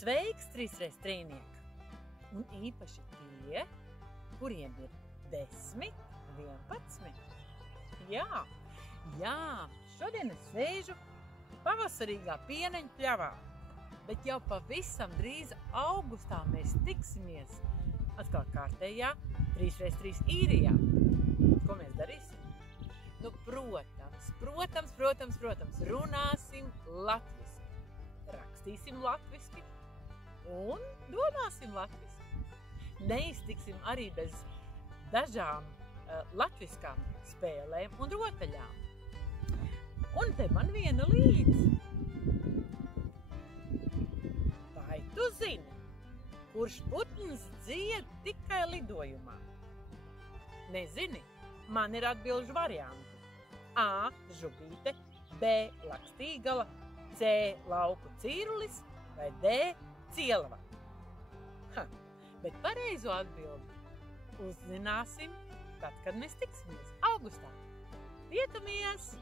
Sveiks, 3x3-nieki! Un īpaši tie, kuriem ir 10, 11. Jā, šodien es sēžu pavasarīgā pieneņu pļavā, bet jau pavisam drīz augustā mēs tiksimies atkal kārtējā 3x3 īrijā. Ko mēs darīsim? Nu, protams, runāsim latviski, rakstīsim latviski un domāsim latviski. Neiztiksim arī bez dažām latviskām spēlēm un rotaļām. Un te man viena līdzi. Vai tu zini, kurš putns dzied tikai lidojumā? Nezini? Man ir atbilžu varianti. A. Žubīte, B. Lakstīgala, C. Lauku cīrulis vai D. Cielava. Bet pareizo atbildi uzzināsim tad, kad mēs tiksimies augustā. Tiekamies!